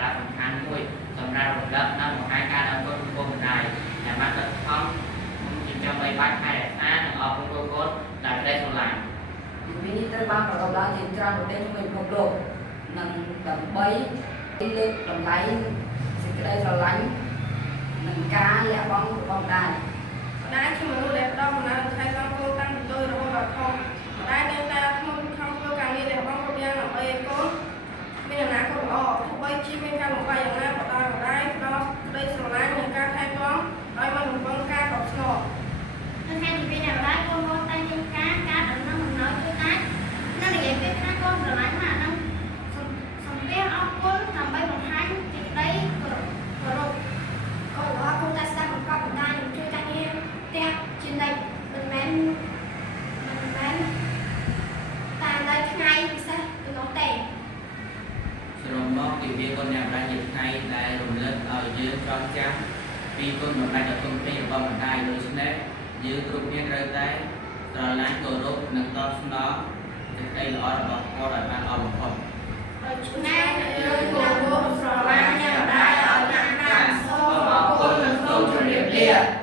សារៈសំខាន់មួយសម្រាប់រំលឹកនៅមហាការដល់គុណគុំម្ដាយដែលបានខិតខំចិញ្ចឹមបីបាច់ថែរក្សានិងអប់រំកូនដោយក្តីស្រឡាញ់ពីនេះត្រូវបានប្រកបឡើងជាច្រើនប្រទេសក្នុងពិភពលោកនិងដើម្បីលើកតម្លៃសេចក្តីស្រឡាញ់និងការលះបង់របស់ម្ដាយម្ដាយជាមនុស្សដែលផ្ដល់កំណើតថែទាំកូនតាំងពីតូចរហូតដល់ធំម្ដាយតែងតែធ្ងន់ខំធ្វើការងារលះបង់គ្រប់យ៉ាងដើម្បីឲ្យកូនមានអនាគតល្អទោះបីជាមានការលំបាកយ៉ាងណាក៏ដោយម្ដាយផ្ដល់ក្តីស្រឡាញ់និងការថែទាំដោយមិនរំពឹងការតបស្នងនៅថ្ងៃទី2ម្ដាយកូនតែងជាការដំណឹងដំណើរជួយដាច់និងនិយាយពេលថាកូនស្រឡាញ់ណាស់នឹងសំពះអរគុណដើម្បីបង្ហាញពីក្តីគោរពកូនរបស់កូនតែស្ដាប់បង្កប់បណ្ដាញនិងជួយការងារផ្ទះជានិច្ចមិនមែនតែនៅថ្ងៃពិសេសទៅនោះទេសរុបមកទិវាគុណអ្នកម្ដាយជាថ្ងៃដែលរំលឹកឲ្យយើងចងចាំពីគុណម្ដាយដ៏ធំធេងរបស់ម្ដាយដូច្នេះយើងគ្រប់គ្នាត្រូវតែស្រឡាញ់គោរពនិងតបស្នងសេចក្តីល្អរបស់គាត់ឲ្យបានល្អបំផុតដូច្នេះយើងគោរពស្រឡាញ់អ្នកម្ដាយឲ្យណាស់ណាស់សូមអរគុណនិងសូមជម្រាបលា